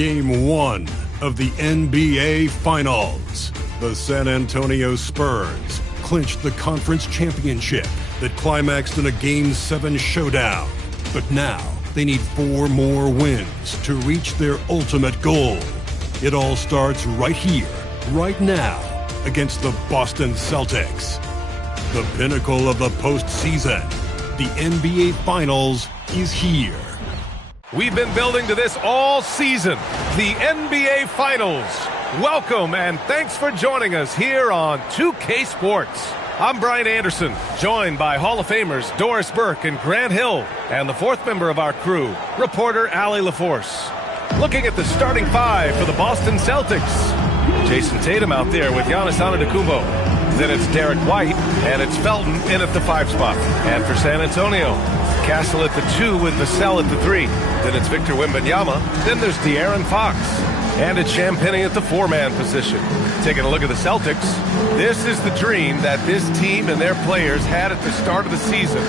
Game 1 of the NBA Finals. The San Antonio Spurs clinched the conference championship that climaxed in a Game 7 showdown. But now they need 4 more wins to reach their ultimate goal. It all starts right here, right now, against the Boston Celtics. The pinnacle of the postseason, the NBA Finals, is here. We've been building to this all season, the NBA Finals. Welcome and thanks for joining us here on 2K Sports. I'm Brian Anderson, joined by Hall of Famers Doris Burke and Grant Hill, and the 4th member of our crew, reporter Allie LaForce. Looking at the starting 5 for the Boston Celtics. Jason Tatum out there with Giannis Antetokounmpo. Then it's Derek White, and it's Felton in at the 5 spot. And for San Antonio, Castle at the 2 with Vassell at the 3. Then it's Victor Wembanyama. Then there's De'Aaron Fox. And it's Champagnie at the 4-man position. Taking a look at the Celtics, this is the dream that this team and their players had at the start of the season.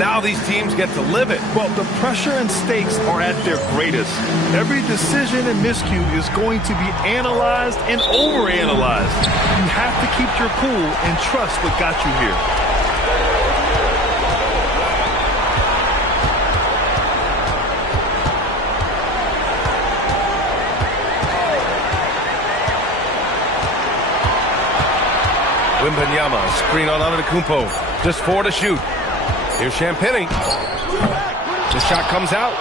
Now these teams get to live it. Well, the pressure and stakes are at their greatest. Every decision and miscue is going to be analyzed and overanalyzed. You have to keep your cool and trust what got you here. Wembanyama, screen on Antetokounmpo. Just 4 to shoot. Here's Champagnie. The shot comes out.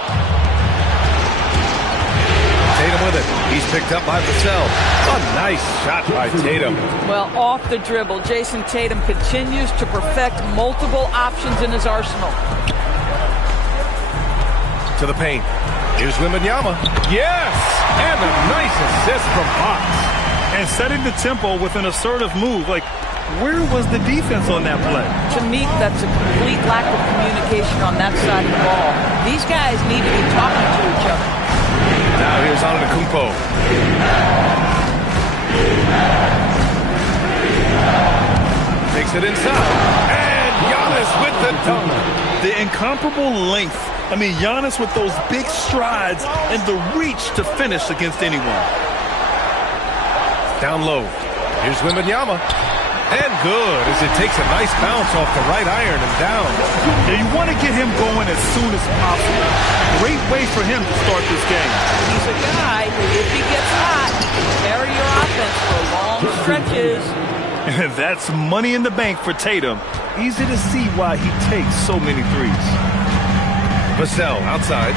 Tatum with it. He's picked up by Vassell. A nice shot by Tatum. Well, off the dribble, Jason Tatum continues to perfect multiple options in his arsenal. To the paint. Here's Wembanyama. Yes! And a nice assist from Fox. And setting the tempo with an assertive move. Like, where was the defense on that play? To me, that's a complete lack of communication on that side of the ball. These guys need to be talking to each other. Now here's Antetokounmpo. Takes it inside. And Giannis with the dunk. The incomparable length. I mean, Giannis with those big strides and the reach to finish against anyone. Down low. Here's Wembanyama. And good as it takes a nice bounce off the right iron and down. Now you want to get him going as soon as possible. Great way for him to start this game. He's a guy who, if he gets hot, can carry your offense for long stretches. And that's money in the bank for Tatum. Easy to see why he takes so many threes. Vassell outside.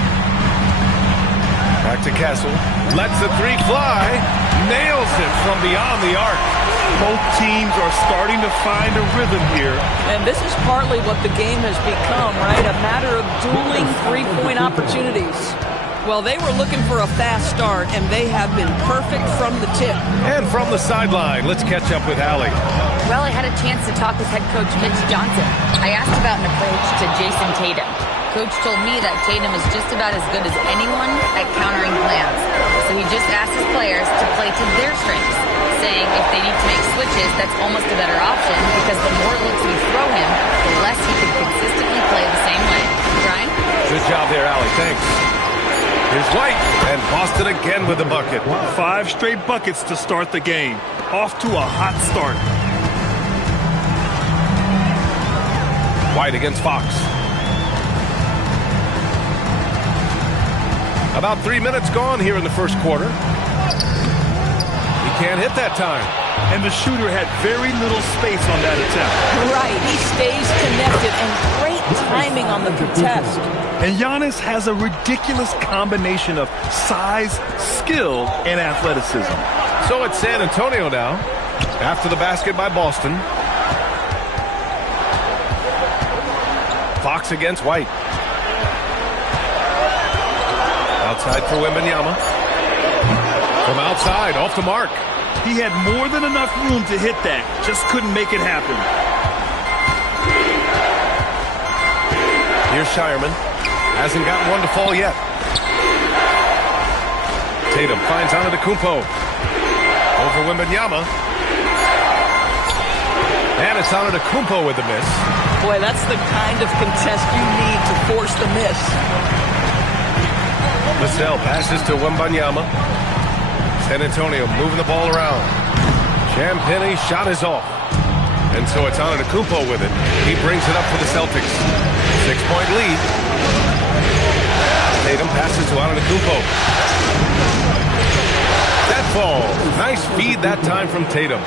Back to Castle. Lets the 3 fly. Nails it from beyond the arc. Both teams are starting to find a rhythm here. And this is partly what the game has become, right? A matter of dueling 3-point opportunities. Well, they were looking for a fast start, and they have been perfect from the tip. And from the sideline, let's catch up with Allie. Well, I had a chance to talk with head coach Mitch Johnson. I asked about an approach to Jason Tatum. Coach told me that Tatum is just about as good as anyone at countering plans. So he just asked his players to play to their strengths, saying if they need to make switches, that's almost a better option because the more looks we throw him, the less he can consistently play the same way. Brian? Good job there, Allie. Thanks. Here's White, and Boston again with the bucket. 5 straight buckets to start the game. Off to a hot start. White against Fox. About 3 minutes gone here in the first quarter. He can't hit that time. And the shooter had very little space on that attempt. Right, he stays connected, and great timing on the contest. And Giannis has a ridiculous combination of size, skill, and athleticism. So it's San Antonio now, after the basket by Boston. Fox against White. Outside for Wembanyama. From outside, off the mark. He had more than enough room to hit that. Just couldn't make it happen. Here's Shireman. Hasn't gotten one to fall yet. Tatum finds Antetokounmpo. Over Wembanyama. And it's Antetokounmpo with the miss. Boy, that's the kind of contest you need to force the miss. Vassell passes to Wembanyama. San Antonio moving the ball around. Champagne's shot is off. And so it's Antetokounmpo with it. He brings it up for the Celtics. 6-point lead. Tatum passes to Antetokounmpo. That fall. Nice feed that time from Tatum.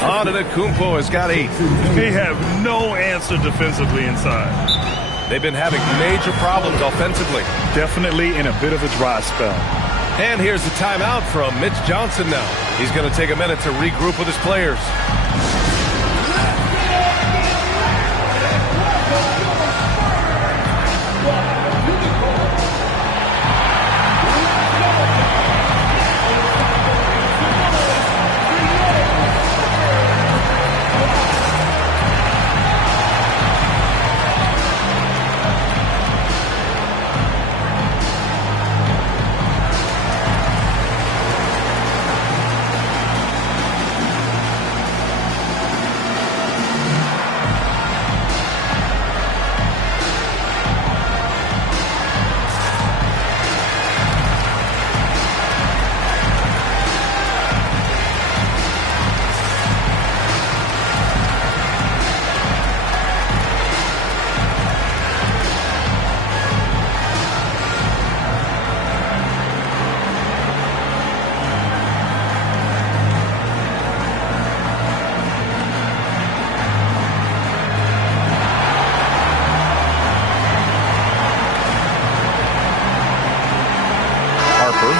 Antetokounmpo has got 8. They have no answer defensively inside. They've been having major problems offensively. Definitely in a bit of a dry spell. And here's the timeout from Mitch Johnson now. He's going to take a minute to regroup with his players.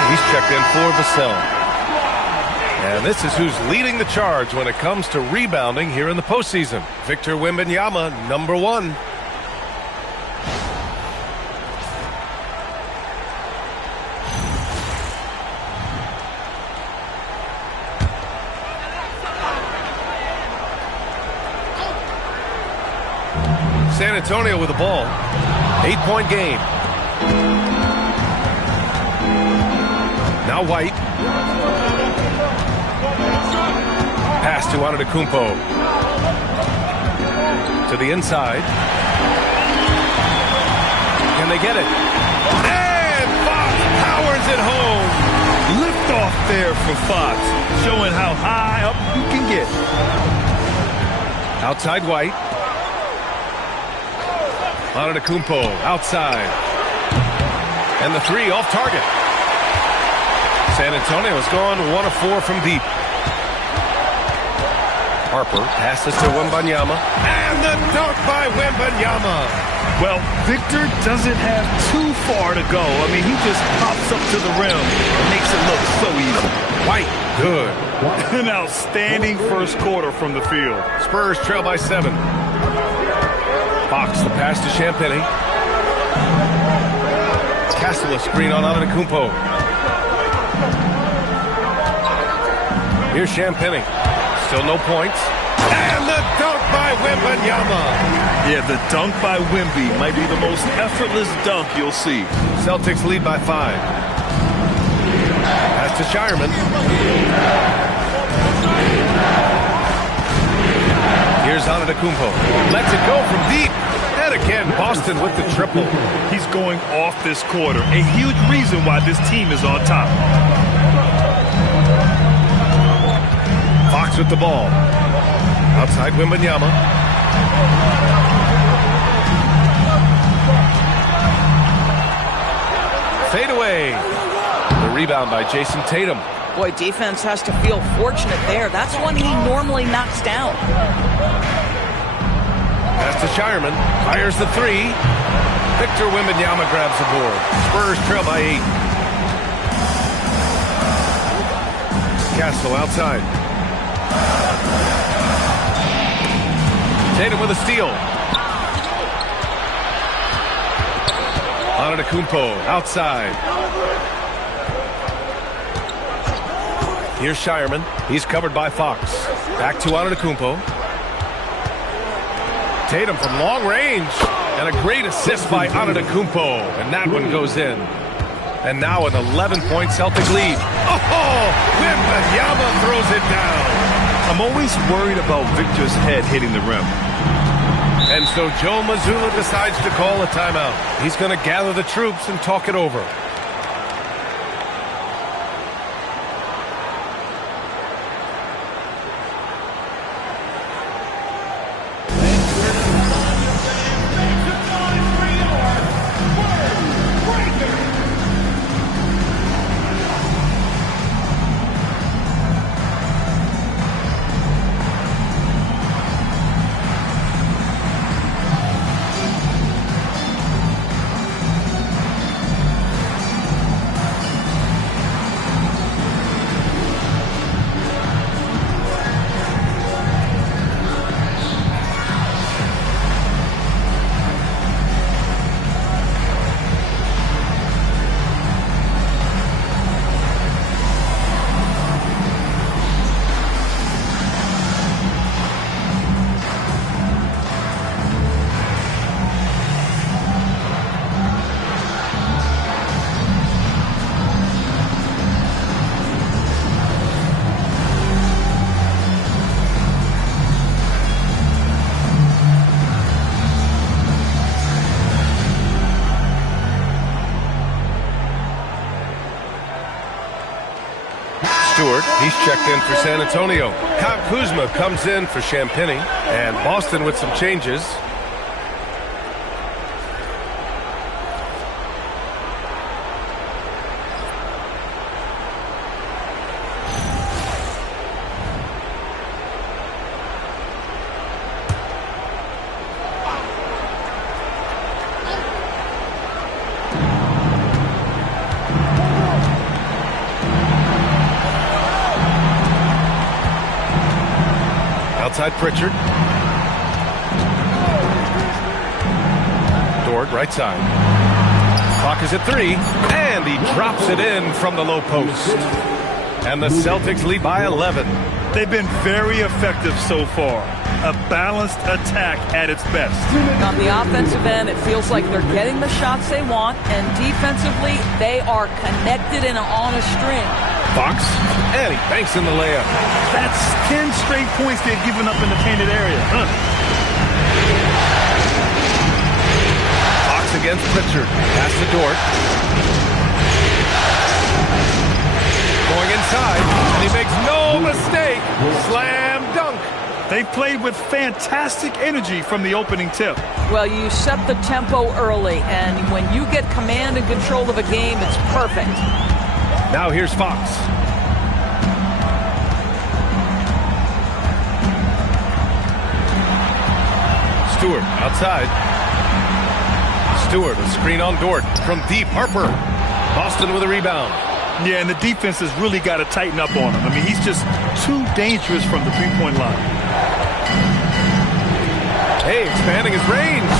He's checked in for Vassell. And this is who's leading the charge when it comes to rebounding here in the postseason. Victor Wembanyama, number 1. San Antonio with the ball. 8-point game. Now White. Pass to Antetokounmpo. To the inside. Can they get it? And Fox powers it home. Lift off there for Fox, showing how high up you can get. Outside White. Antetokounmpo outside. And the 3 off target. San Antonio has gone 1 of 4 from deep. Harper passes to Wembanyama. And the dunk by Wembanyama. Well, Victor doesn't have too far to go. I mean, he just pops up to the rim and makes it look so easy. White, good. An outstanding first quarter from the field. Spurs trail by 7. Fox, the pass to Champagnie. Castle a screen on Antetokounmpo. Here's Champagnie. Still no points. And the dunk by Wembanyama. Yeah, the dunk by Wemby might be the most effortless dunk you'll see. Celtics lead by 5. Pass to Shireman. Here's Antetokounmpo. Lets it go from deep. And again, Boston with the triple. He's going off this quarter. A huge reason why this team is on top. Fox with the ball. Outside Wembanyama. Fade away. The rebound by Jason Tatum. Boy, defense has to feel fortunate there. That's one he normally knocks down. Pass to Shireman. Fires the 3. Victor Wembanyama grabs the board. Spurs trail by 8. Castle outside. Tatum with a steal. Antetokounmpo outside. Here's Shireman. He's covered by Fox. Back to Antetokounmpo. Tatum from long range. And a great assist by Antetokounmpo. And that one goes in. And now an 11-point Celtic lead. Oh! Wembanyama throws it down. I'm always worried about Victor's head hitting the rim. And so Joe Mazzulla decides to call a timeout. He's going to gather the troops and talk it over. Stewart, he's checked in for San Antonio. Kyle Kuzma comes in for Champagny. And Boston with some changes. Outside Pritchard. Dort, right side. Clock is at 3, and he drops it in from the low post. And the Celtics lead by 11. They've been very effective so far. A balanced attack at its best. On the offensive end, it feels like they're getting the shots they want, and defensively, they are connected and on a string. Fox, and he banks in the layup. That's 10 straight points they've given up in the painted area. Fox against Pritchard. Pass to Dort. Going inside, and he makes no mistake. Slam dunk. They played with fantastic energy from the opening tip. Well, you set the tempo early, and when you get command and control of a game, it's perfect. Now here's Fox. Stewart outside. Stewart, a screen on Dort from deep. Harper. Boston with a rebound. Yeah, and the defense has really got to tighten up on him. I mean, he's just too dangerous from the three-point line. Hey, expanding his range.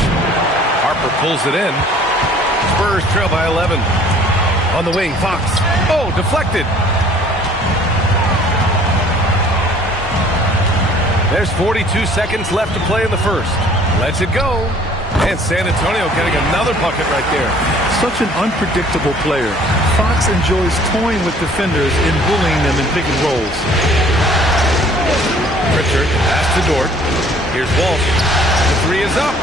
Harper pulls it in. Spurs trail by 11. On the wing, Fox. Oh, deflected. There's 42 seconds left to play in the first. Lets it go. And San Antonio getting another bucket right there. Such an unpredictable player. Fox enjoys toying with defenders and bullying them in pick and rolls. Pritchard, pass to Dort. Here's Walsh. The three is up.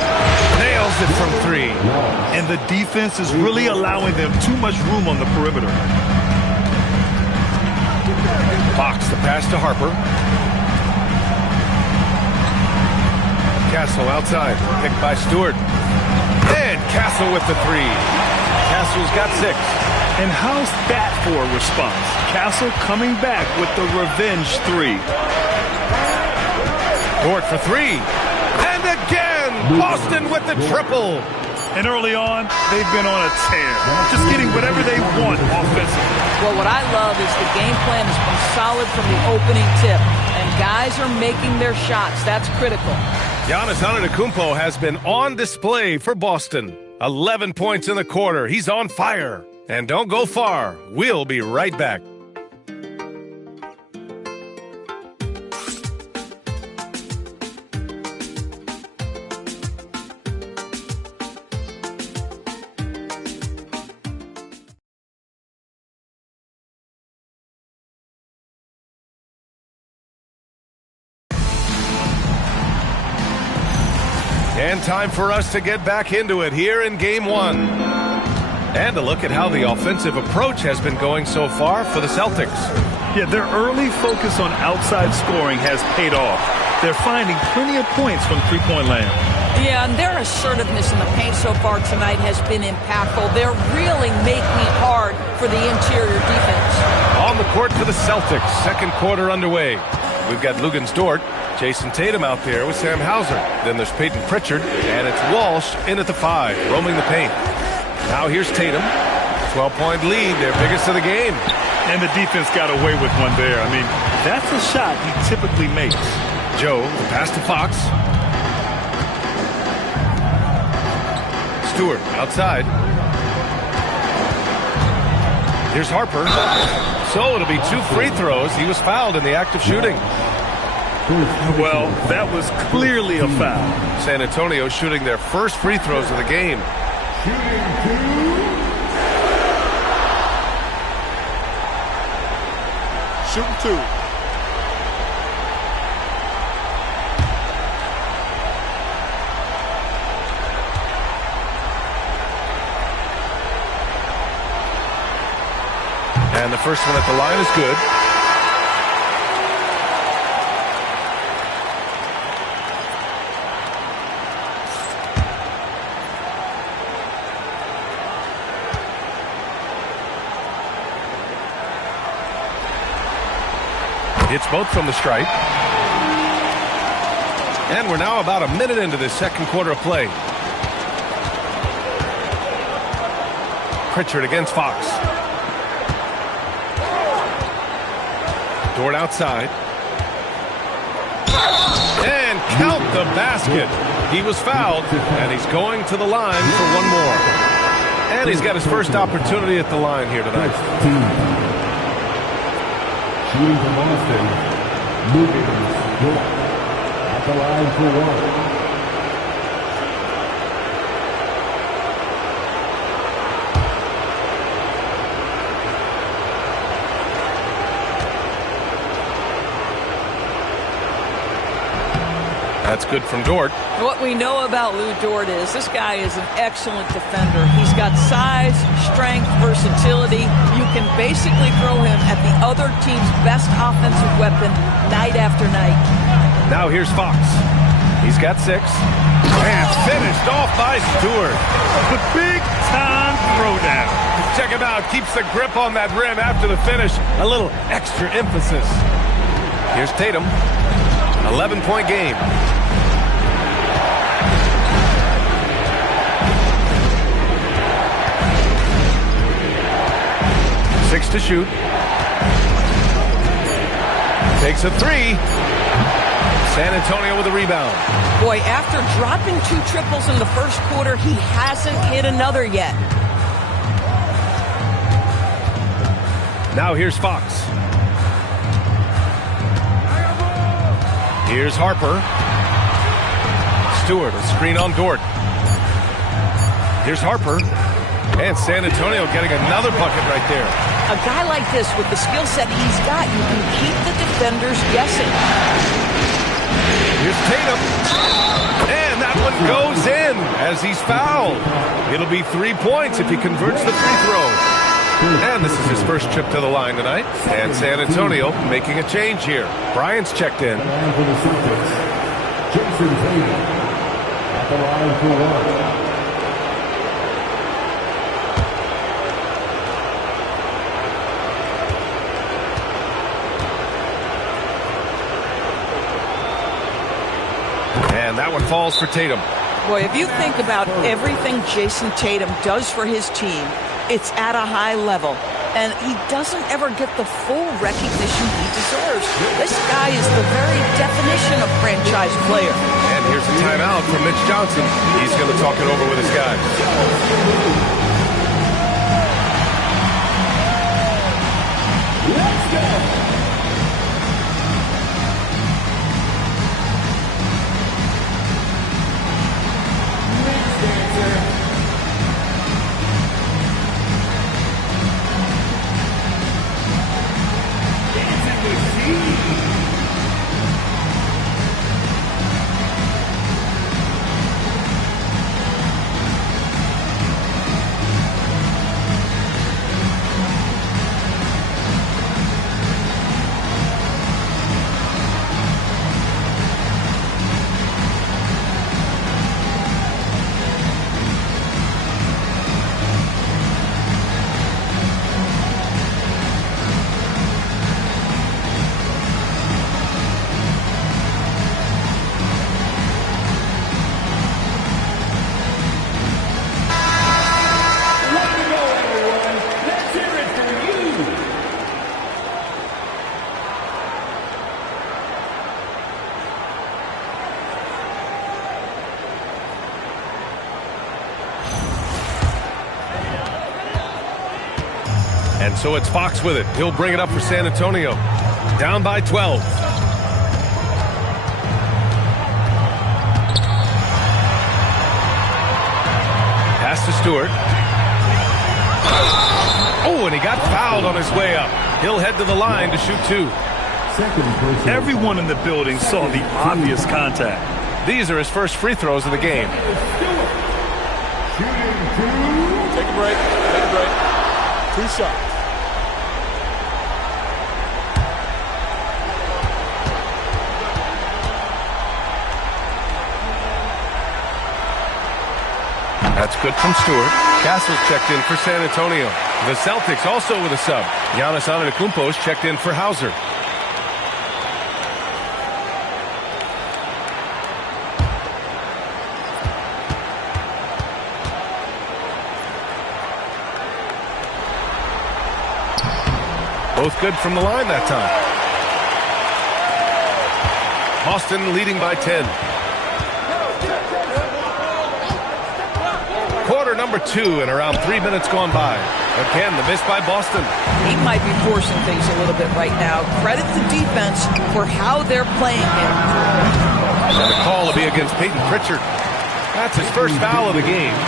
Nails it from 3. And the defense is really allowing them too much room on the perimeter. Fox, the pass to Harper. Castle outside. Picked by Stewart. And Castle with the 3. Castle's got 6. And how's that for a response? Castle coming back with the revenge 3. Dort for 3. And again, Boston with the triple. And early on, they've been on a tear. Just getting whatever they want offensively. Well, what I love is the game plan has been solid from the opening tip. And guys are making their shots. That's critical. Giannis Antetokounmpo has been on display for Boston. 11 points in the quarter. He's on fire. And don't go far. We'll be right back. And time for us to get back into it here in Game 1. And a look at how the offensive approach has been going so far for the Celtics. Yeah, their early focus on outside scoring has paid off. They're finding plenty of points from three-point land. Yeah, and their assertiveness in the paint so far tonight has been impactful. They're really making it hard for the interior defense. On the court for the Celtics, second quarter underway. We've got Luguentz Dort, Jason Tatum out there with Sam Hauser. Then there's Peyton Pritchard, and it's Walsh in at the 5, roaming the paint. Now here's Tatum, 12-point lead, their biggest of the game. And the defense got away with one there. I mean, that's a shot he typically makes. Joe, the pass to Fox. Stewart outside. Here's Harper. So it'll be 2 free throws. He was fouled in the act of shooting. Well, that was clearly a foul. San Antonio shooting their first free throws of the game. Shooting 2. And the first one at the line is good. Hits both from the stripe. And we're now about a minute into this second quarter of play. Pritchard against Fox. Dort outside. And count the basket. He was fouled, and he's going to the line for one more. And he's got his first opportunity at the line here tonight. Shooting from Boston, moving at the line for one. That's good from Dort. What we know about Lou Dort is this guy is an excellent defender. He's got size, strength, versatility. You can basically throw him at the other team's best offensive weapon night after night. Now here's Fox. He's got 6. And finished off by Stewart. The big-time throwdown. Check him out. Keeps the grip on that rim after the finish. A little extra emphasis. Here's Tatum. 11-point game. Six to shoot. Takes a 3. San Antonio with a rebound. Boy, after dropping 2 triples in the first quarter, he hasn't hit another yet. Now here's Fox. Here's Harper. Stewart, a screen on Dort. Here's Harper. And San Antonio getting another bucket right there. A guy like this, with the skill set he's got, you can keep the defenders guessing. Here's Tatum. And that one goes in as he's fouled. It'll be 3 points if he converts the free throw. And this is his first trip to the line tonight. And San Antonio making a change here. Bryant's checked in. And for the Celtics, Jason Tatum at the line for one. And that one falls for Tatum. Boy, if you think about everything Jason Tatum does for his team, it's at a high level. And he doesn't ever get the full recognition he deserves. This guy is the very definition of franchise player. And here's a timeout from Mitch Johnson. He's going to talk it over with his guys. Let's go! And so it's Fox with it. He'll bring it up for San Antonio. Down by 12. Pass to Stewart. Oh, and he got fouled on his way up. He'll head to the line to shoot 2. Everyone in the building saw the obvious contact. These are his first free throws of the game. Take a break. Take a break. 2 shots. That's good from Stewart. Castle's checked in for San Antonio. The Celtics also with a sub. Giannis Antetokounmpo's checked in for Hauser. Both good from the line that time. Boston leading by 10. Quarter number 2 and around 3 minutes gone by. Again, the miss by Boston. He might be forcing things a little bit right now. Credit the defense for how they're playing him. And the call will be against Peyton Pritchard. That's his first foul of the game.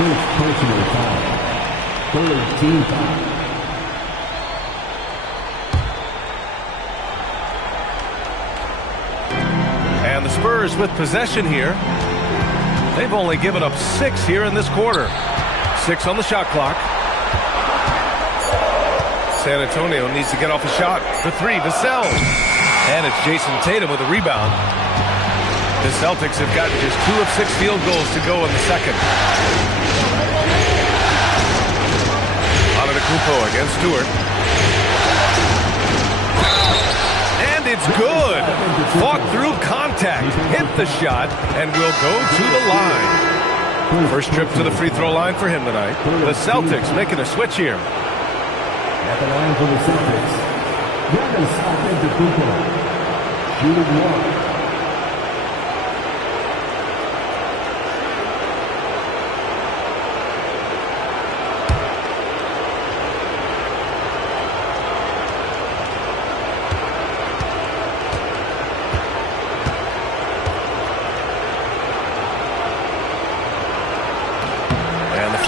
First personal foul. Third team foul. And the Spurs with possession here. They've only given up 6 here in this quarter. 6 on the shot clock. San Antonio needs to get off a shot. For 3, Vassell. And it's Jason Tatum with a rebound. The Celtics have gotten just 2 of 6 field goals to go in the second. Antetokounmpo against Stewart. And it's good. Fought through contact, hit the shot, and will go to the line. First trip to the free throw line for him tonight. The Celtics making a switch here. At the line for the Celtics, Giannis Antetokounmpo, shooting 1.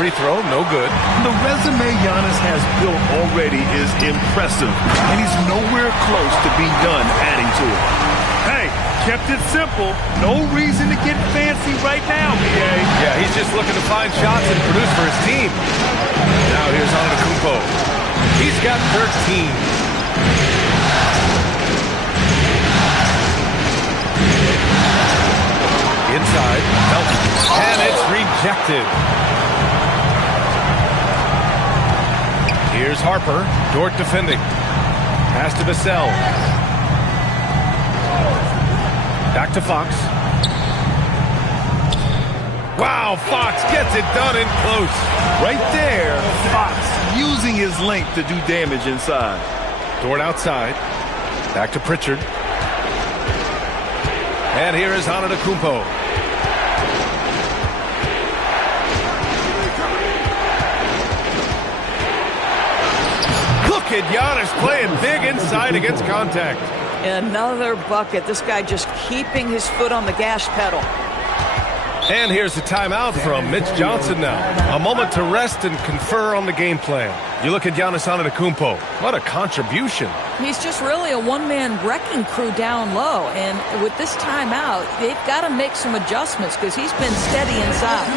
Free throw, no good. The resume Giannis has built already is impressive, and he's nowhere close to being done adding to it. Hey, kept it simple. No reason to get fancy right now, BA. Yeah, he's just looking to find shots and produce for his team. Now here's Antetokounmpo. He's got 13. Inside, Felton, and it's rejected. Here's Harper. Dort defending. Pass to Vassell. Back to Fox. Wow, Fox gets it done in close. Right there, Fox using his length to do damage inside. Dort outside. Back to Pritchard. And here is Antetokounmpo. Look at Giannis playing big inside against contact. Another bucket. This guy just keeping his foot on the gas pedal. And here's the timeout from Mitch Johnson now. A moment to rest and confer on the game plan. You look at Giannis Antetokounmpo. What a contribution. He's just really a one-man wrecking crew down low. And with this timeout, they've got to make some adjustments because he's been steady inside.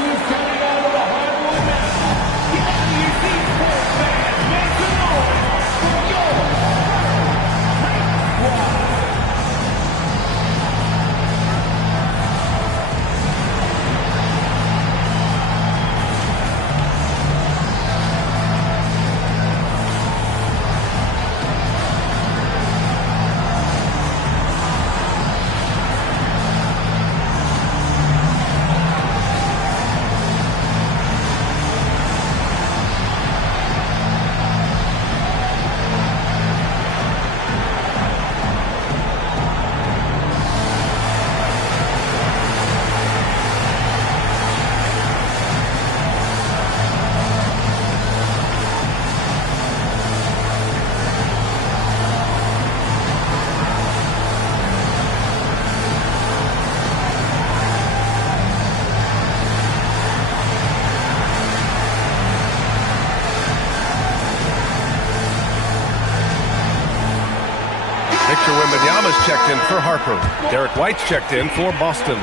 Checked in for Harper. Derek White's checked in for Boston.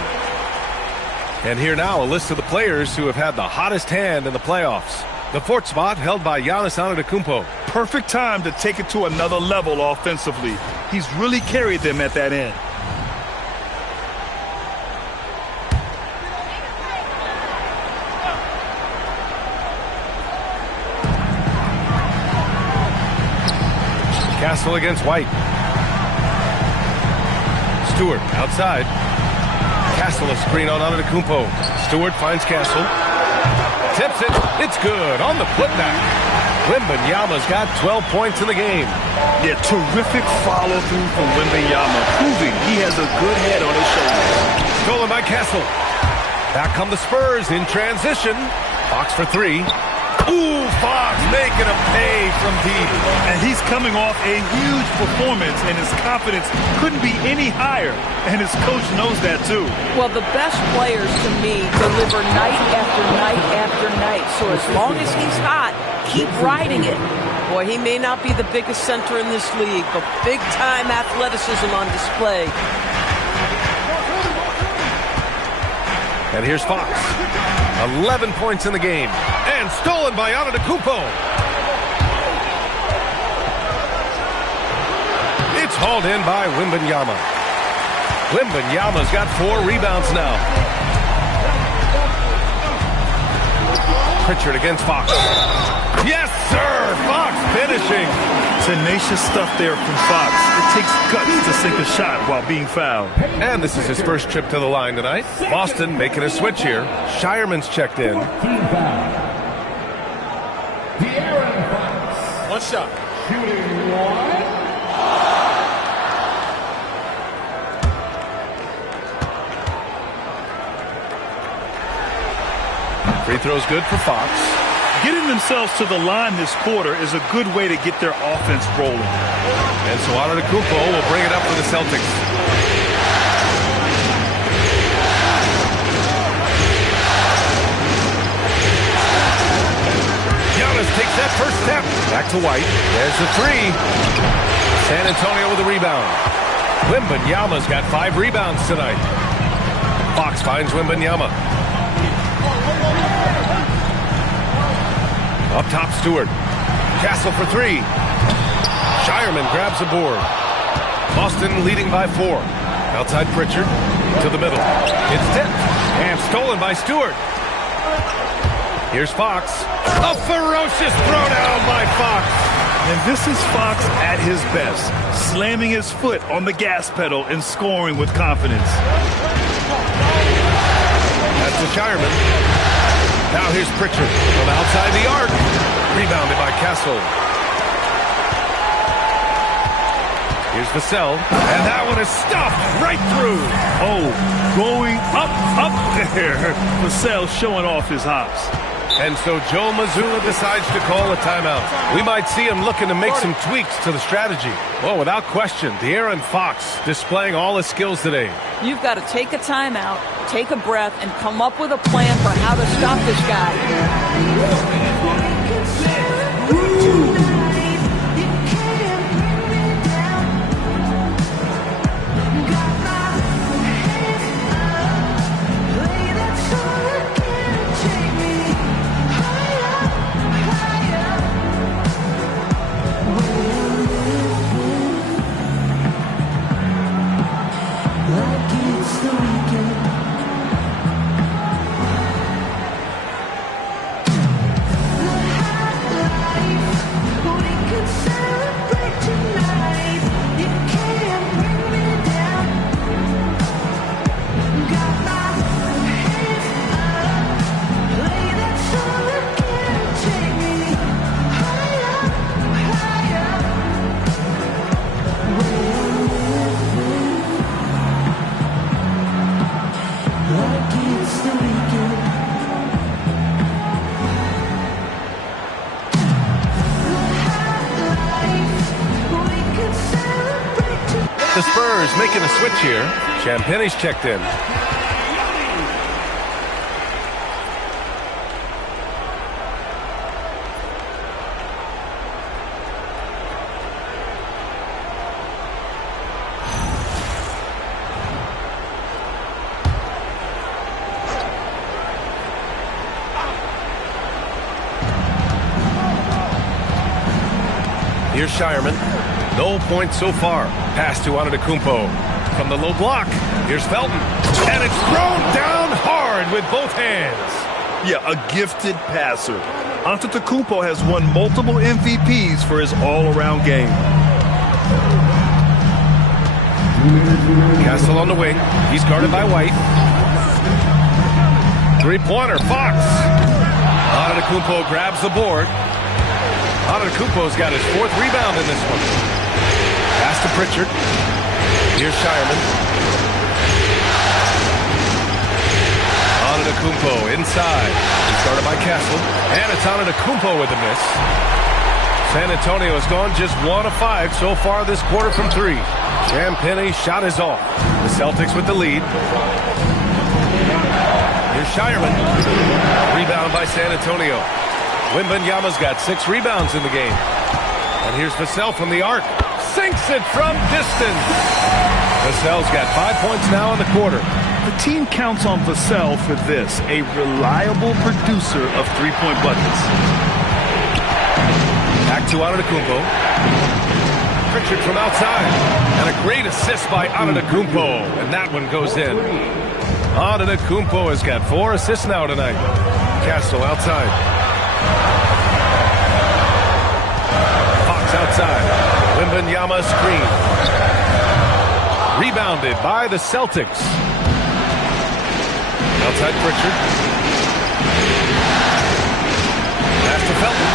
And here now a list of the players who have had the hottest hand in the playoffs. The 4th spot held by Giannis Antetokounmpo. Perfect time to take it to another level offensively. He's really carried them at that end. Castle against White. Stewart outside. Castle a screen on Antetokounmpo. Stewart finds Castle. Tips it. It's good on the putback. Wembanyama's got 12 points in the game. Yeah, terrific follow-through from Wembanyama, proving he has a good head on his shoulders. Stolen by Kessel. Back come the Spurs in transition. Fox for three. Ooh, Fox making him pay from deep. And he's coming off a huge performance, and his confidence couldn't be any higher. And his coach knows that, too. Well, the best players, to me, deliver night after night after night. So as long as he's hot, keep riding it. Boy, he may not be the biggest center in this league, but big-time athleticism on display. And here's Fox. 11 points in the game. And stolen by Antetokounmpo. It's hauled in by Wembanyama. Wembanyama's got 4 rebounds now. Pritchard against Fox. Yes, sir! Fox finishing. Tenacious stuff there from Fox. It takes guts to sink a shot while being fouled. And this is his first trip to the line tonight. Boston making a switch here. Shireman's checked in. One shot. Shooting one. Free throw's good for Fox. Getting themselves to the line this quarter is a good way to get their offense rolling. And so Antetokounmpo will bring it up for the Celtics. Giannis takes that first step. Back to White. There's the three. San Antonio with a rebound. Wembanyama's got 5 rebounds tonight. Fox finds Wembanyama. Up top, Stewart. Castle for 3. Shireman grabs the board. Boston leading by 4. Outside Pritchard to the middle. It's tipped and stolen by Stewart. Here's Fox. A ferocious throwdown by Fox. And this is Fox at his best, slamming his foot on the gas pedal and scoring with confidence. That's to Shireman. Now here's Pritchard from outside the arc. Rebounded by Castle. Here's Vassell. And that one is stuffed right through. Oh, going up there. Vassell showing off his hops. And so Joe Mazzulla decides to call a timeout. We might see him looking to make some tweaks to the strategy. Well, without question, De'Aaron Fox displaying all his skills today. You've got to take a timeout, take a breath, and come up with a plan for how to stop this guy. The Spurs making a switch here. Champagne's checked in. Here's Shireman. No points so far. Pass to Antetokounmpo. From the low block, here's Felton. And it's thrown down hard with both hands. Yeah, a gifted passer. Antetokounmpo has won multiple MVPs for his all-around game. Castle on the wing. He's guarded by White. Three-pointer, Fox. Antetokounmpo grabs the board. Antetokounmpo's got his 4th rebound in this one. Pass to Pritchard. Here's Shireman. Antetokounmpo inside. Started by Castle. And it's Antetokounmpo with a miss. San Antonio has gone just 1 of 5 so far this quarter from 3. Champagne's shot is off. The Celtics with the lead. Here's Shireman. Rebound by San Antonio. Wembanyama's got 6 rebounds in the game. And here's Vassell from the arc. Sinks it from distance. Vassell's got 5 points now in the quarter. The team counts on Vassell for this, a reliable producer of three-point buckets. Back to Antetokounmpo. Pritchard from outside. And a great assist by Antetokounmpo. And that one goes in. Antetokounmpo has got 4 assists now tonight. Castle outside. Fox outside. Wembanyama screen. Rebounded by the Celtics. Outside Pritchard. Pass to Felton.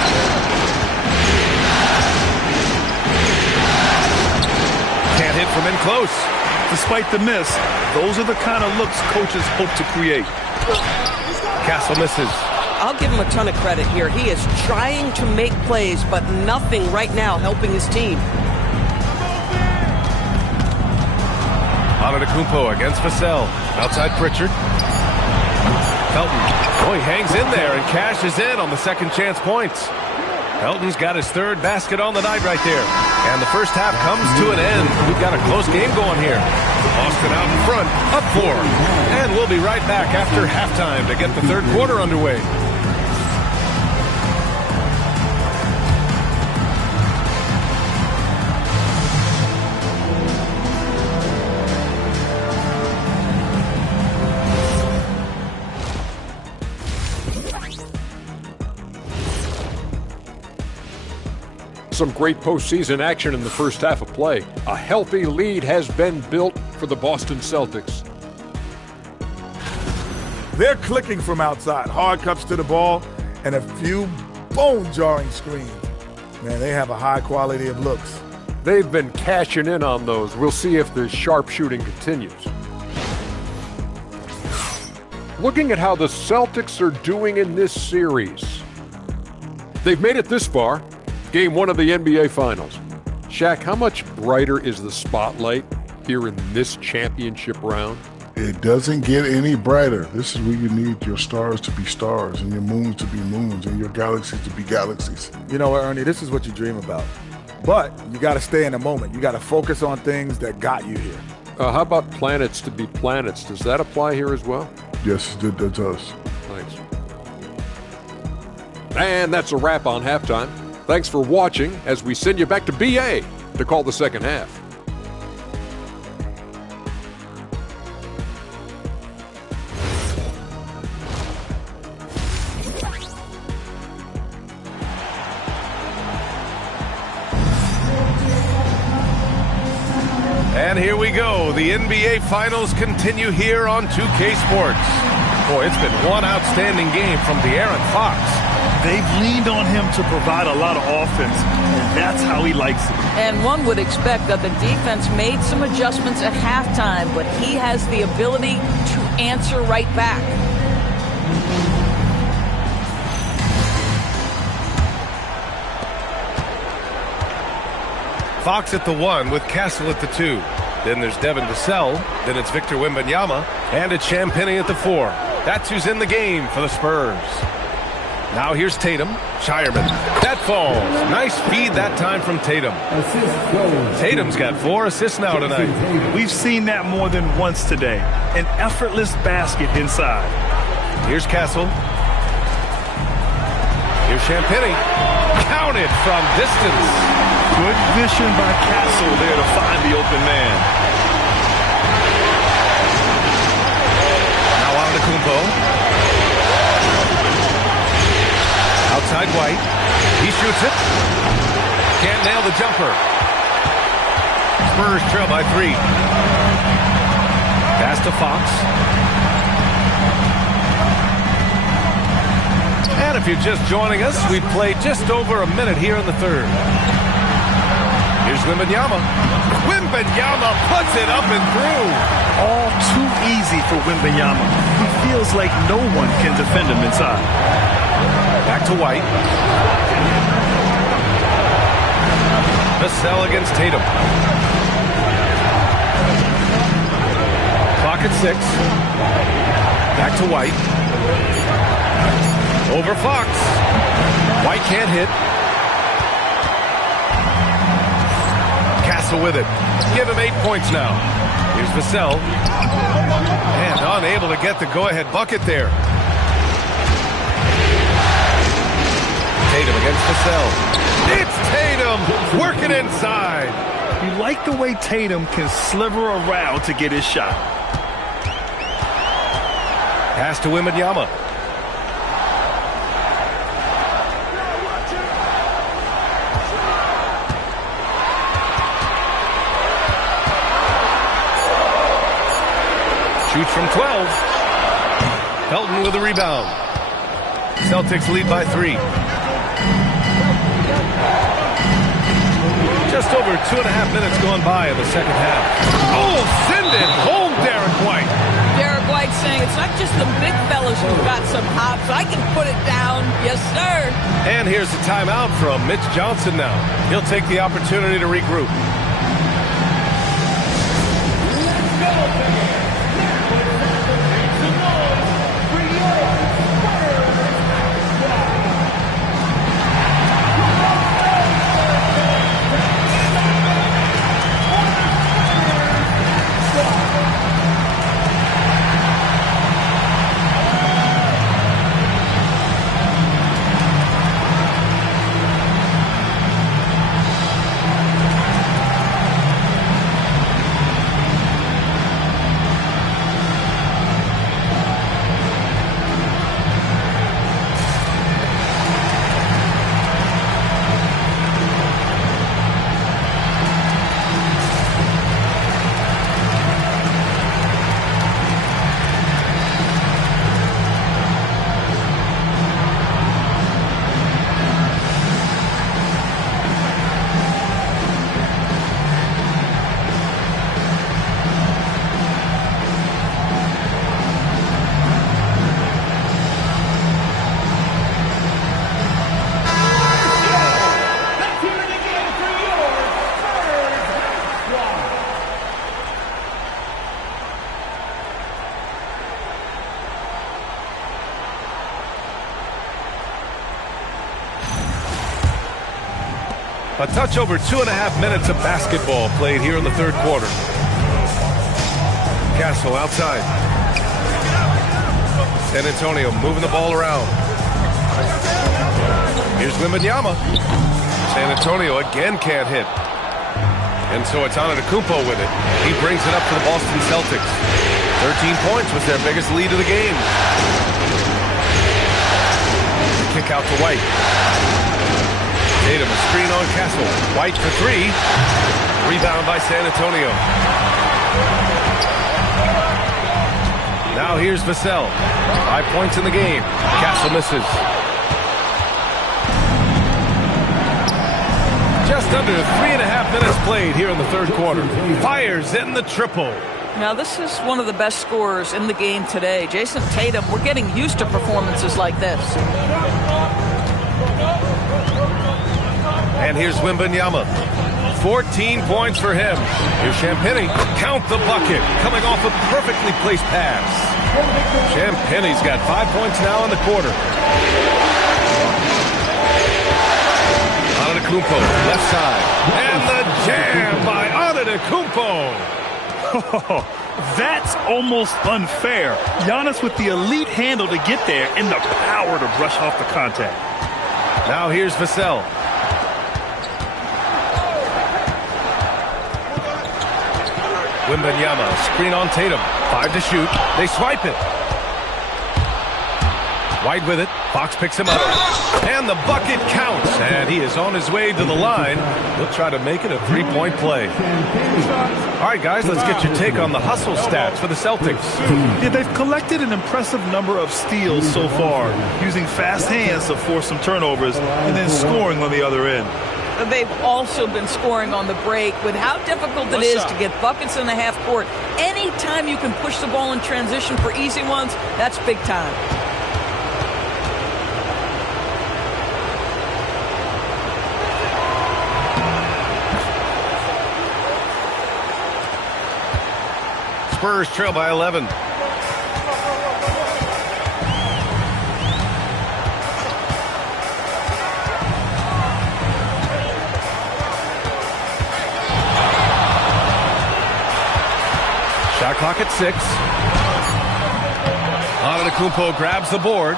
Can't hit from in close. Despite the miss, those are the kind of looks coaches hope to create. Castle misses. I'll give him a ton of credit here. He is trying to make plays, but nothing right now helping his team. Antetokounmpo against Vassell. Outside Pritchard. Felton. Oh, he hangs in there and cashes in on the second chance points. Felton's got his 3rd basket on the night right there. And the first half comes to an end. We've got a close game going here. Boston out in front, up 4. And we'll be right back after halftime to get the 3rd quarter underway. Some great postseason action in the first half of play. A healthy lead has been built for the Boston Celtics. They're clicking from outside. Hard cuts to the ball and a few bone-jarring screens. Man, they have a high quality of looks. They've been cashing in on those. We'll see if the sharp shooting continues. Looking at how the Celtics are doing in this series. They've made it this far. Game 1 of the NBA Finals. Shaq, how much brighter is the spotlight here in this championship round? It doesn't get any brighter. This is where you need your stars to be stars and your moons to be moons and your galaxies to be galaxies. You know what, Ernie, this is what you dream about. But you got to stay in the moment. You got to focus on things that got you here. How about planets to be planets? Does that apply here as well? Yes, it does. Thanks. And that's a wrap on halftime. Thanks for watching as we send you back to BA to call the second half. And here we go. The NBA Finals continue here on 2K Sports. Boy, it's been one outstanding game from De'Aaron Fox. They've leaned on him to provide a lot of offense, and that's how he likes it. And one would expect that the defense made some adjustments at halftime, but he has the ability to answer right back. Fox at the 1 with Castle at the 2. Then there's Devin Vassell. Then it's Victor Wembanyama. And it's Champagnie at the 4. That's who's in the game for the Spurs. Now here's Tatum. Shireman. That falls. Nice feed that time from Tatum. Tatum's got 4 assists now tonight. We've seen that more than once today. An effortless basket inside. Here's Castle. Here's Champagnie. Counted from distance. Good vision by Castle there to find the open man. Now Antetokounmpo. Outside White. He shoots it. Can't nail the jumper. Spurs trail by 3. Pass to Fox. And if you're just joining us, we've played just over a minute here in the third. Here's Wembanyama. Wembanyama puts it up and through. All too easy for Wembanyama. He feels like no one can defend him inside. Back to White. Vassell against Tatum. Clock at 6. Back to White. Over Fox. White can't hit. Castle with it. Give him 8 points now. Here's Vassell. And unable to get the go-ahead bucket there. Tatum against Vassell. It's Tatum working inside. You like the way Tatum can sliver around to get his shot. Pass to Wembanyama. Shoots from 12. Felton with a rebound. Celtics lead by 3. Just over 2.5 minutes gone by in the second half. Oh, send it home, Derek White. Derek White saying it's not just the big fellas who've got some hops. I can put it down. Yes, sir. And here's the timeout from Mitch Johnson now. He'll take the opportunity to regroup. A touch over 2.5 minutes of basketball played here in the third quarter. Castle outside. San Antonio moving the ball around. Here's Wembanyama. San Antonio again can't hit. And so it's Antetokounmpo with it. He brings it up to the Boston Celtics. 13 points was their biggest lead of the game. Kick out to White. Tatum, a screen on Castle. White for 3. Rebound by San Antonio. Now here's Vassell. 5 points in the game. Castle misses. Just under 3.5 minutes played here in the third quarter. Fires in the triple. Now, this is one of the best scorers in the game today. Jason Tatum, we're getting used to performances like this. And here's Wembanyama. 14 points for him. Here's Champagnie. Count the bucket. Coming off a perfectly placed pass. Champagnie's got 5 points now in the quarter. Antetokounmpo, left side. And the jam by Antetokounmpo. That's almost unfair. Giannis with the elite handle to get there and the power to brush off the contact. Now here's Vassell. Wembanyama, screen on Tatum. 5 to shoot. They swipe it. White with it. Fox picks him up. And the bucket counts. And he is on his way to the line. He'll try to make it a three-point play. All right, guys, let's get your take on the hustle stats for the Celtics. Yeah, they've collected an impressive number of steals so far, using fast hands to force some turnovers and then scoring on the other end. They've also been scoring on the break. With how difficult it is to get buckets in the half court, anytime you can push the ball in transition for easy ones, that's big time. Spurs trail by 11. Shot clock at 6. Antetokounmpo grabs the board.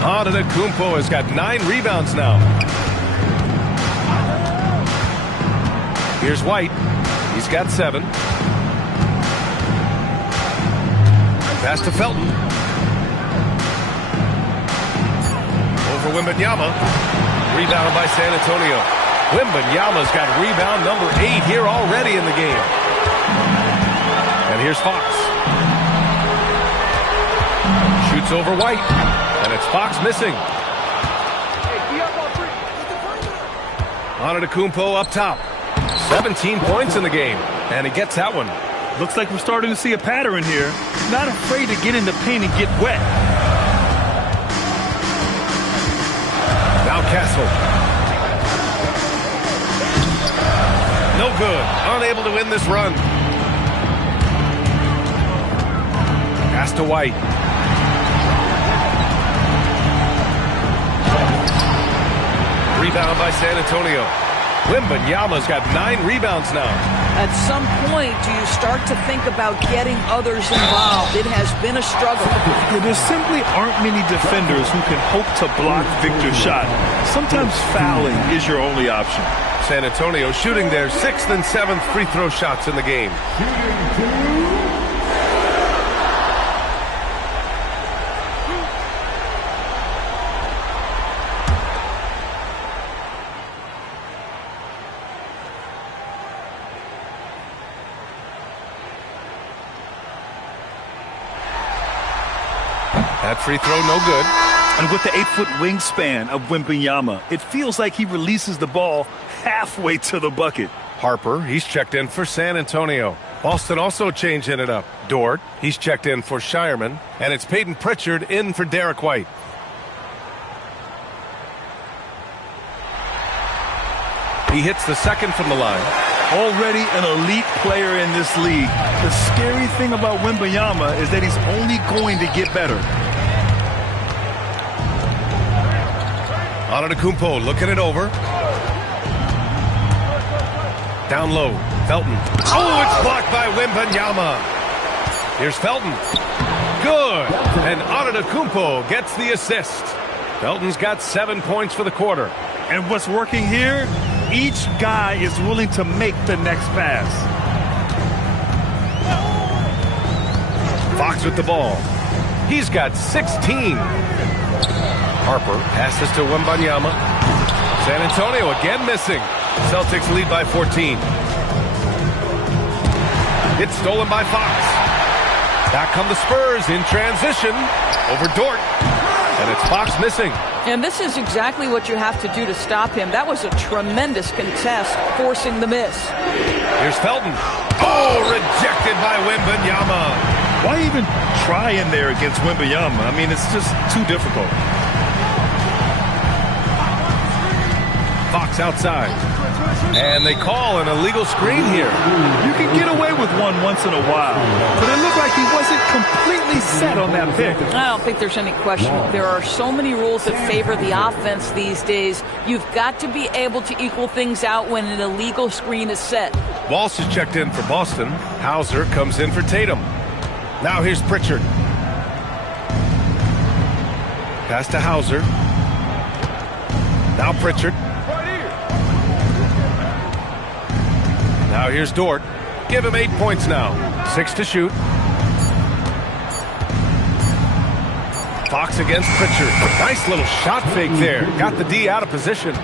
Antetokounmpo has got 9 rebounds now. Here's White. He's got 7. Pass to Felton. Over Wembanyama. Rebound by San Antonio. Wembanyama's got rebound number 8 here already in the game. And here's Fox. Shoots over White. And it's Fox missing. Antetokounmpo up top. 17 points in the game. And he gets that one. Looks like we're starting to see a pattern here. Not afraid to get in the paint and get wet. Now Castle. No good. Unable to win this run. Pass to White. Rebound by San Antonio. Wembanyama's got 9 rebounds now. At some point, do you start to think about getting others involved? It has been a struggle. Yeah, there simply aren't many defenders who can hope to block Victor's shot. Sometimes fouling is your only option. San Antonio shooting their 6th and 7th free throw shots in the game. That free throw, no good. And with the 8-foot wingspan of Wembanyama, it feels like he releases the ball halfway to the bucket. Harper, he's checked in for San Antonio. Boston also changing it up. Dort, he's checked in for Shireman. And it's Peyton Pritchard in for Derek White. He hits the second from the line. Already an elite player in this league. The scary thing about Wembanyama is that he's only going to get better. Antetokounmpo looking it over. Down low. Felton. Oh, it's blocked by Wembanyama. Here's Felton. Good. And Antetokounmpo gets the assist. Felton's got 7 points for the quarter. And what's working here? Each guy is willing to make the next pass. Fox with the ball. He's got 16. Harper passes to Wembanyama. San Antonio again missing. Celtics lead by 14. It's stolen by Fox. Back come the Spurs in transition over Dort. And it's Fox missing. And this is exactly what you have to do to stop him. That was a tremendous contest, forcing the miss. Here's Felton. Oh, rejected by Wembanyama. Why even try in there against Wembanyama? I mean, it's just too difficult. Fox outside. And they call an illegal screen here. You can get away with one once in a while, but it looked like he wasn't completely set on that pick. I don't think there's any question. There are so many rules that favor the offense these days. You've got to be able to equal things out when an illegal screen is set. Walsh is checked in for Boston. Hauser comes in for Tatum. Now here's Pritchard. Pass to Hauser. Now Pritchard. Now here's Dort. Give him 8 points now. 6 to shoot. Fox against Pritchard. Nice little shot fake there. Got the D out of position.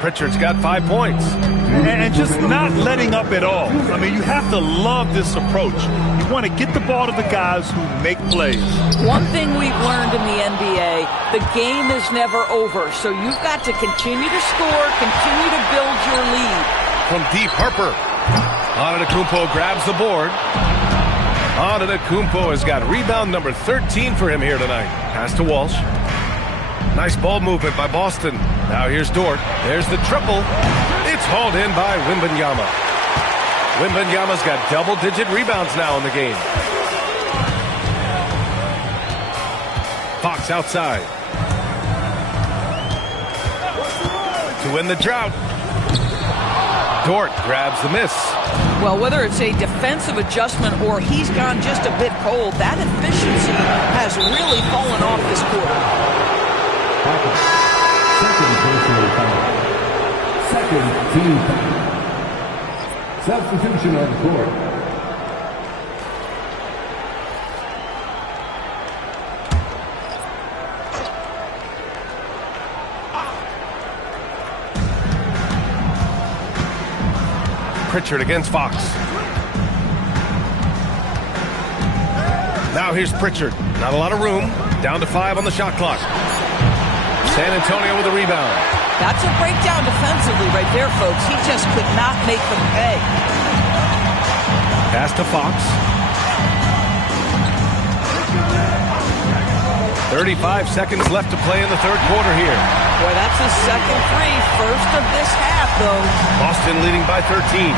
Pritchard's got 5 points. And just not letting up at all. I mean, you have to love this approach. You want to get the ball to the guys who make plays. One thing we've learned in the NBA, the game is never over. So you've got to continue to score, continue to build your lead. From deep, Harper. Antetokounmpo grabs the board. Antetokounmpo has got rebound number 13 for him here tonight. Pass to Walsh. Nice ball movement by Boston. Now here's Dort. There's the triple. It's hauled in by Wembanyama. Wembanyama's got double-digit rebounds now in the game. Fox outside. To win the drought. Dort grabs the miss. Well, whether it's a defensive adjustment or he's gone just a bit cold, that efficiency has really fallen off this quarter. Second personal foul. Second team foul. Substitution on the court. Pritchard against Fox. Now here's Pritchard. Not a lot of room. Down to 5 on the shot clock. San Antonio with a rebound. That's a breakdown defensively right there, folks. He just could not make them pay. Pass to Fox. 35 seconds left to play in the third quarter here. Boy, that's his second three. First of this half, though. Boston leading by 13.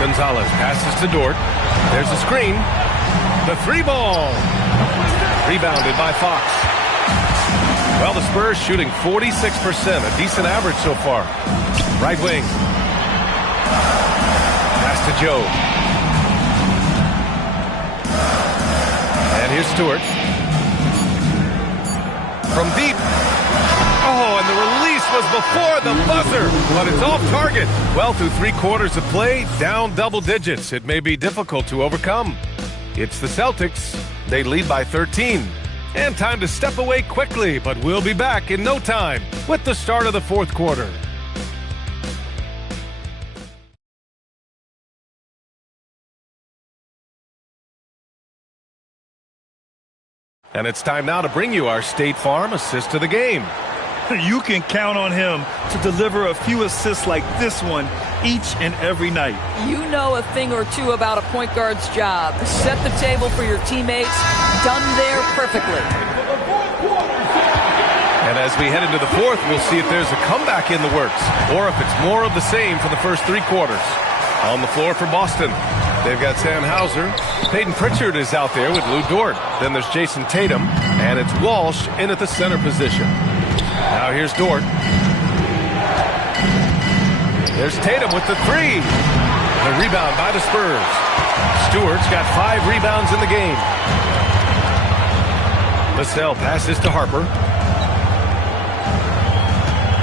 Gonzalez passes to Dort. There's a screen. The three ball. Rebounded by Fox. Well, the Spurs shooting 46%, a decent average so far. Right wing. Pass to Joe. And here's Stewart. From deep. Oh, and the release was before the buzzer, but it's off target. Well, through 3 quarters of play, down double digits. It may be difficult to overcome. It's the Celtics. They lead by 13. And time to step away quickly, but we'll be back in no time with the start of the fourth quarter. And it's time now to bring you our State Farm assist of the game. You can count on him to deliver a few assists like this one each and every night. You know a thing or two about a point guard's job. Set the table for your teammates. Done there perfectly. And as we head into the fourth, we'll see if there's a comeback in the works or if it's more of the same for the first 3 quarters. On the floor for Boston, they've got Sam Hauser. Peyton Pritchard is out there with Lou Dort. Then there's Jason Tatum, and it's Walsh in at the center position. Now here's Dort. There's Tatum with the three. The rebound by the Spurs. Stewart's got 5 rebounds in the game. Vassell passes to Harper.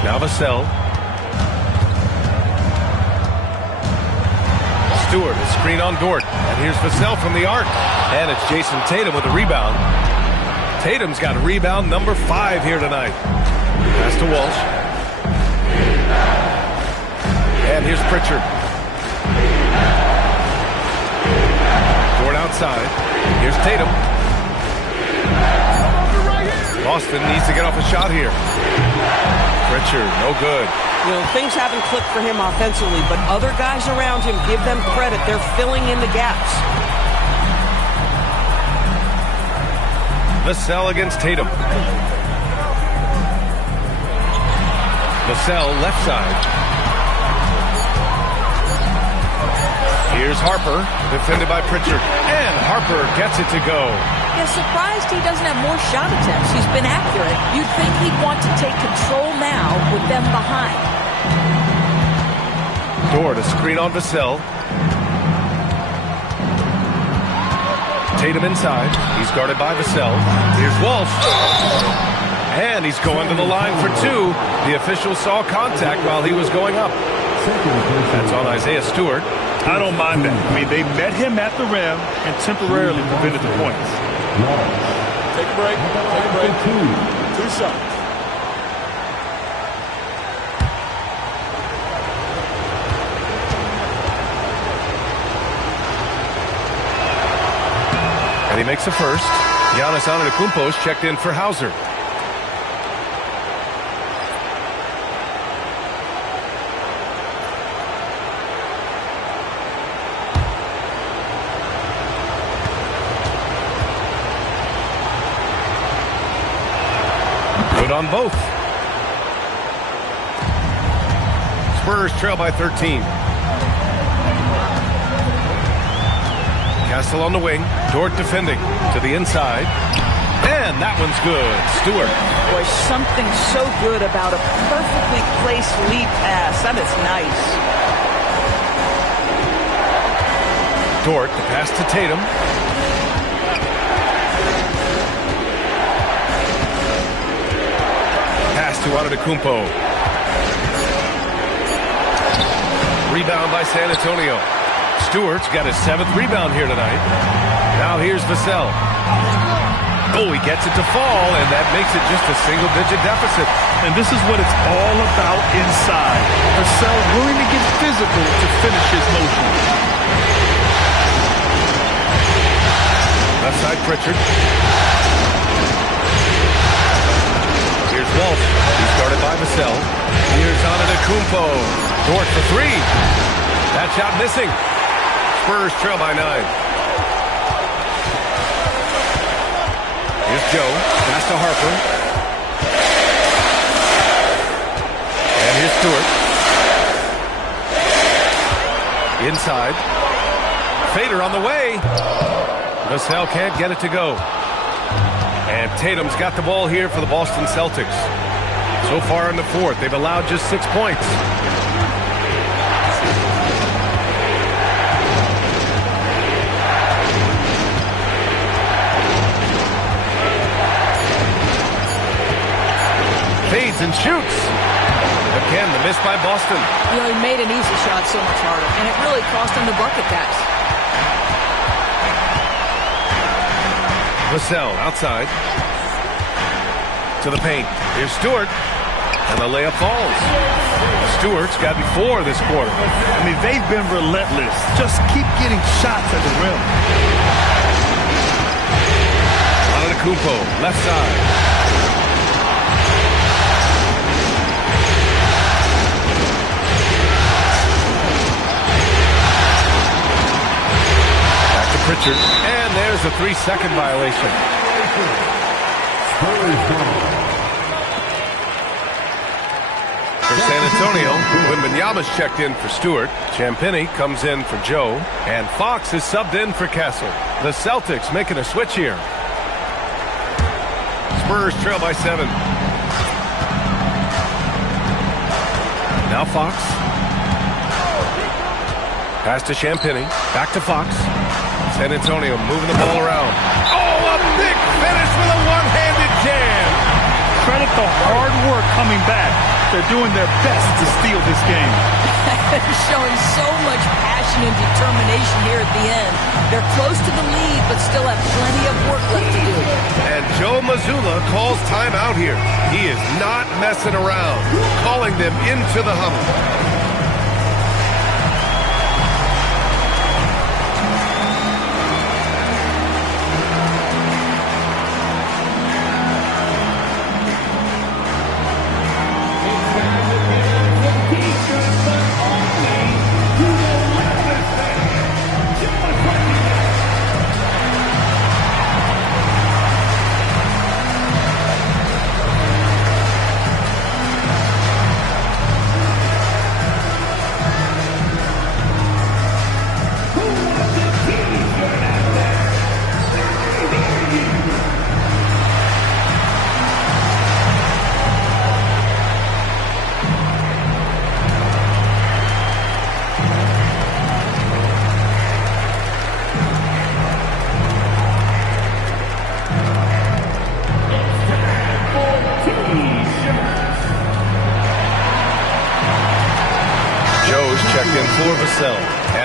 Now Vassell. Stewart is screen on Dort. And here's Vassell from the arc. And it's Jason Tatum with the rebound. Tatum's got rebound number 5 here tonight. Pass to Walsh. And here's Pritchard. Dort outside. Here's Tatum. Boston needs to get off a shot here. Pritchard, no good. You know, things haven't clicked for him offensively, but other guys around him, give them credit. They're filling in the gaps. Vassell against Tatum. Vassell left side. Here's Harper, defended by Pritchard. And Harper gets it to go. Yeah, surprised he doesn't have more shot attempts. He's been accurate. You'd think he'd want to take control now with them behind. Dort, a screen on Vassell. Tatum inside. He's guarded by Vassell. Here's Walsh. And he's going to the line for 2. The official saw contact while he was going up. That's on Isaiah Stewart. I don't mind that. I mean, they met him at the rim and temporarily prevented the points. Take a break. Take a break. 2 shots. And he makes the first. Giannis Antetokounmpo is checked in for Hauser. Good on both. Spurs trail by 13. Castle on the wing. Dort defending to the inside. And that one's good. Stewart. Boy, something so good about a perfectly placed lead pass. That is nice. Dort, the pass to Tatum. Pass to Antetokounmpo. Rebound by San Antonio. Stewart's got his 7th rebound here tonight. Now here's Vassell. Oh, he gets it to fall, and that makes it just a single-digit deficit. And this is what it's all about inside. Vassell willing to get physical to finish his motion. Left side, Pritchard. Here's Walsh. He's guarded by Vassell. Here's Antetokounmpo. Dort for 3. That shot missing. Spurs trail by 9. Here's Joe. Pass to Harper. And here's Stewart. Inside. Fader on the way. Vassell can't get it to go. And Tatum's got the ball here for the Boston Celtics. So far in the 4th, they've allowed just 6 points. Fades and shoots. Again, the miss by Boston. You know, he made an easy shot so much harder, and it really cost him the bucket pass. Vassell outside. To the paint. Here's Stewart. And the layup falls. Stewart's got 4 this quarter. I mean, they've been relentless. Just keep getting shots at the rim. Antetokounmpo, left side. Pritchard, and there's a 3-second violation. For San Antonio, Wembanyama's checked in for Stewart. Champagnie comes in for Joe, and Fox is subbed in for Castle. The Celtics making a switch here. Spurs trail by 7. Now Fox. Pass to Champagnie, back to Fox. San Antonio moving the ball around. Oh, a big finish with a one-handed jam. Credit the hard work coming back. They're doing their best to steal this game. They're showing so much passion and determination here at the end. They're close to the lead, but still have plenty of work left to do. And Joe Mazzulla calls timeout here. He is not messing around, calling them into the huddle.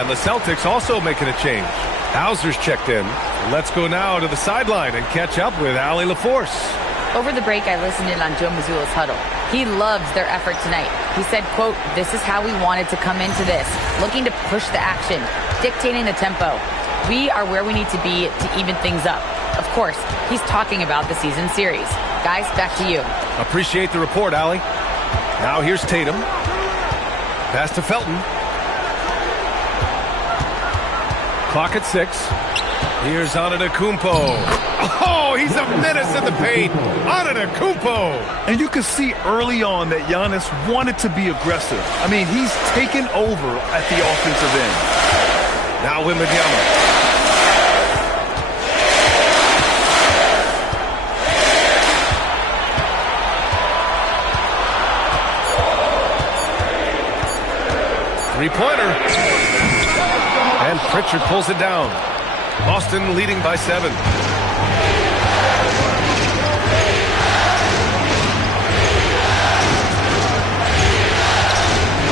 And the Celtics also making a change. Hauser's checked in. Let's go now to the sideline and catch up with Allie LaForce. Over the break, I listened in on Joe Mazzulla's huddle. He loves their effort tonight. He said, quote, "This is how we wanted to come into this, looking to push the action, dictating the tempo. We are where we need to be to even things up." Of course, he's talking about the season series. Guys, back to you. Appreciate the report, Allie. Now here's Tatum. Pass to Felton. Clock at 6. Here's Antetokounmpo. Oh, he's a menace in the paint. Antetokounmpo. And you can see early on that Giannis wanted to be aggressive. I mean, he's taken over at the offensive end. Now Wembanyama. Three-pointer. And Pritchard pulls it down. Boston leading by 7.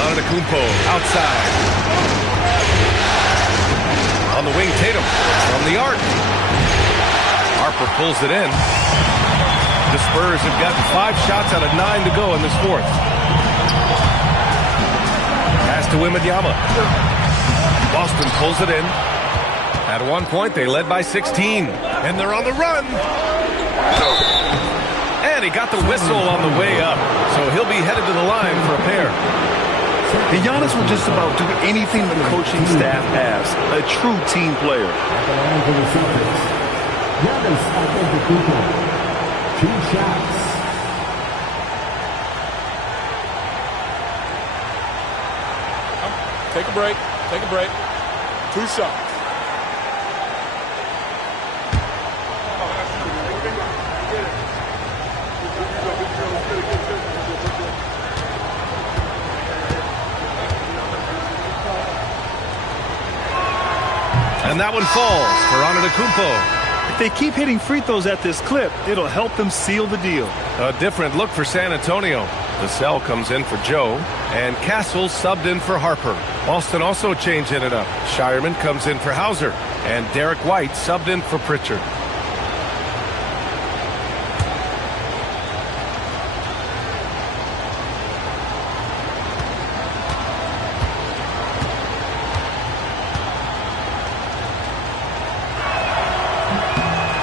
Antetokounmpo outside. On the wing, Tatum from the arc. Harper pulls it in. The Spurs have gotten 5 shots out of 9 to go in this fourth. Pass to Wembanyama. Boston pulls it in. At one point, they led by 16. And they're on the run. And he got the whistle on the way up. So he'll be headed to the line for a pair. And Giannis will just about do anything the coaching staff asks. A true team player. At the line for the Celtics, Giannis Antetokounmpo. 2 shots. Take a break. Take a break. 2 shots. And that one falls for Antetokounmpo. If they keep hitting free throws at this clip, it'll help them seal the deal. A different look for San Antonio. Vassell comes in for Joe, and Castle subbed in for Harper. Boston also changing it up. Shireman comes in for Hauser, and Derek White subbed in for Pritchard.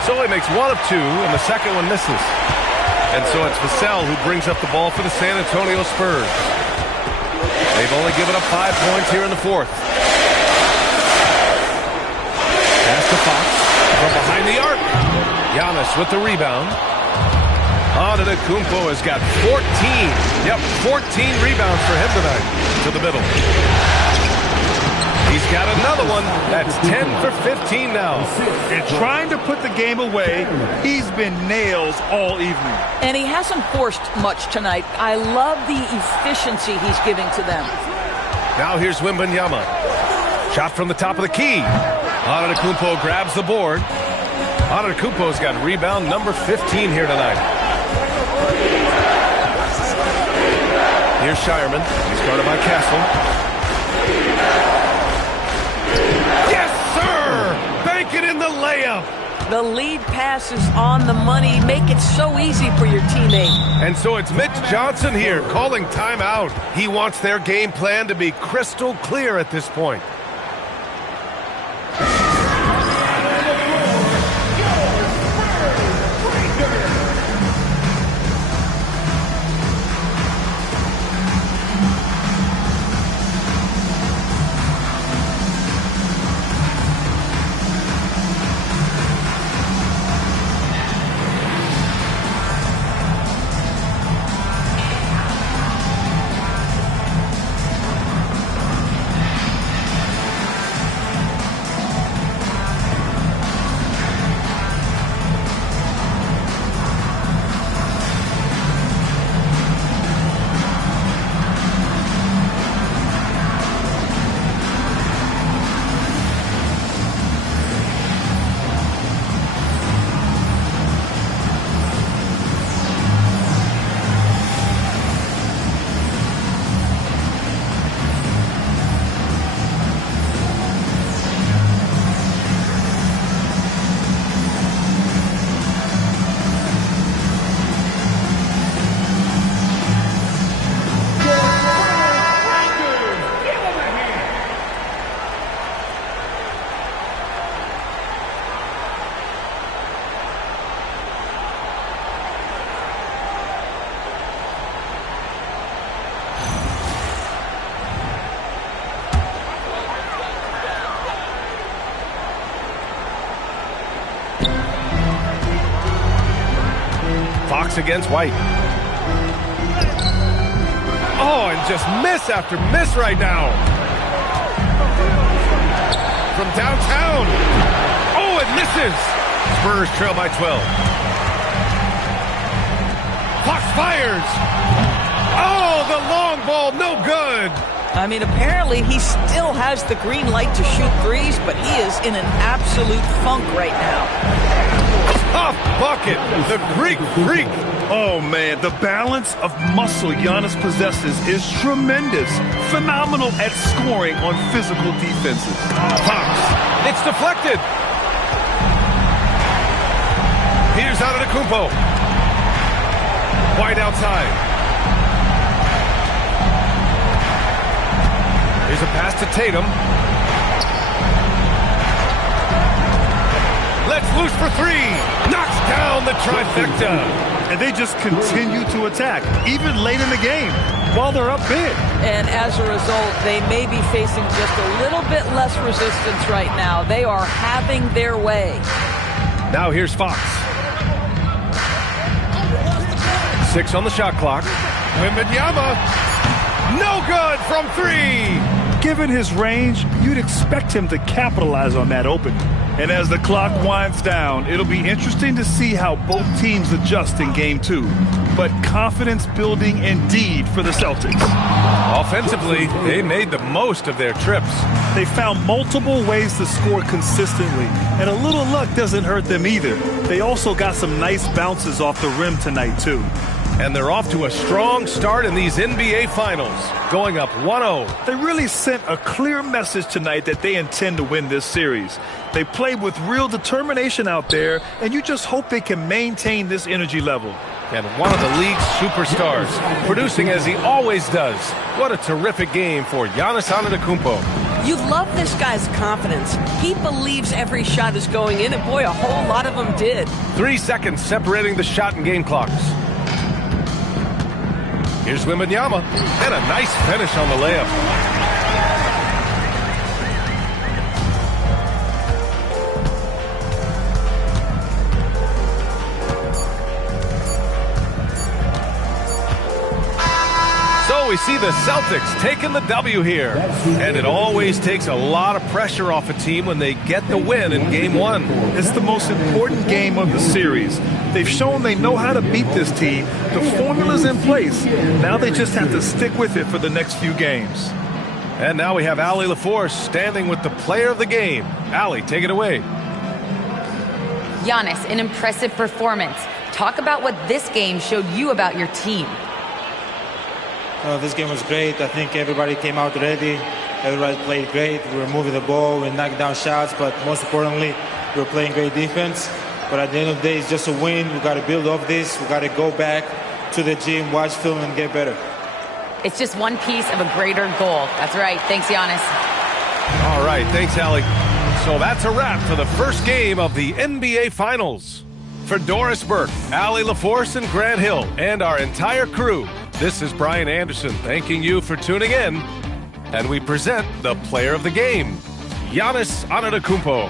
So he makes 1 of 2, and the second one misses. And so it's Vassell who brings up the ball for the San Antonio Spurs. They've only given up 5 points here in the fourth. Pass to Fox from behind the arc. Giannis with the rebound. Antetokounmpo has got 14. Yep, 14 rebounds for him tonight. To the middle. He's got another one. That's 10 for 15 now. And trying to put the game away, he's been nails all evening. And he hasn't forced much tonight. I love the efficiency he's giving to them. Now here's Wembanyama. Shot from the top of the key. Antetokounmpo grabs the board. Antetokounmpo's got rebound number 15 here tonight. Here's Shireman. He's guarded by Castle. Bank it in the layup. The lead pass is on the money. Make it so easy for your teammate. And so it's Mitch Johnson here calling timeout. He wants their game plan to be crystal clear at this point. Celtics against White. Oh, and just miss after miss right now. From downtown. Oh, it misses. Spurs trail by 12. Fox fires. Oh, the long ball, no good. I mean, apparently he still has the green light to shoot threes, but he is in an absolute funk right now. Tough bucket, the Greek freak. Oh, man, the balance of muscle Giannis possesses is tremendous. Phenomenal at scoring on physical defenses. Fox, it's deflected. Here's Antetokounmpo. White outside. Here's a pass to Tatum. Let's loose for three. Knocks down the trifecta. And they just continue to attack, even late in the game, while they're up big. And as a result, they may be facing just a little bit less resistance right now. They are having their way. Now here's Fox. 6 on the shot clock. Wembanyama. No good from 3. Given his range, you'd expect him to capitalize on that opening. And as the clock winds down, it'll be interesting to see how both teams adjust in Game 2. But confidence building indeed for the Celtics. Offensively, they made the most of their trips. They found multiple ways to score consistently, and a little luck doesn't hurt them either. They also got some nice bounces off the rim tonight, too. And they're off to a strong start in these NBA Finals, going up 1-0. They really sent a clear message tonight that they intend to win this series. They played with real determination out there, and you just hope they can maintain this energy level. And one of the league's superstars, producing as he always does. What a terrific game for Giannis Antetokounmpo. You love this guy's confidence. He believes every shot is going in, and boy, a whole lot of them did. 3 seconds separating the shot and game clocks. Here's Wembanyama, and a nice finish on the layup. So we see the Celtics taking the W here. And it always takes a lot of pressure off a team when they get the win in Game 1. It's the most important game of the series. They've shown they know how to beat this team. The formula's in place. Now they just have to stick with it for the next few games. And now we have Allie LaForce standing with the player of the game. Allie, take it away. Giannis, an impressive performance. Talk about what this game showed you about your team. This game was great. I think everybody came out ready. Everybody played great. We were moving the ball. We knocked down shots. But most importantly, we were playing great defense. But at the end of the day, it's just a win. We got to build off this. We got to go back to the gym, watch film, and get better. It's just one piece of a greater goal. That's right. Thanks, Giannis. All right. Thanks, Allie. So that's a wrap for the first game of the NBA Finals. For Doris Burke, Allie LaForce, and Grant Hill, and our entire crew, this is Brian Anderson thanking you for tuning in. And we present the player of the game, Giannis Antetokounmpo.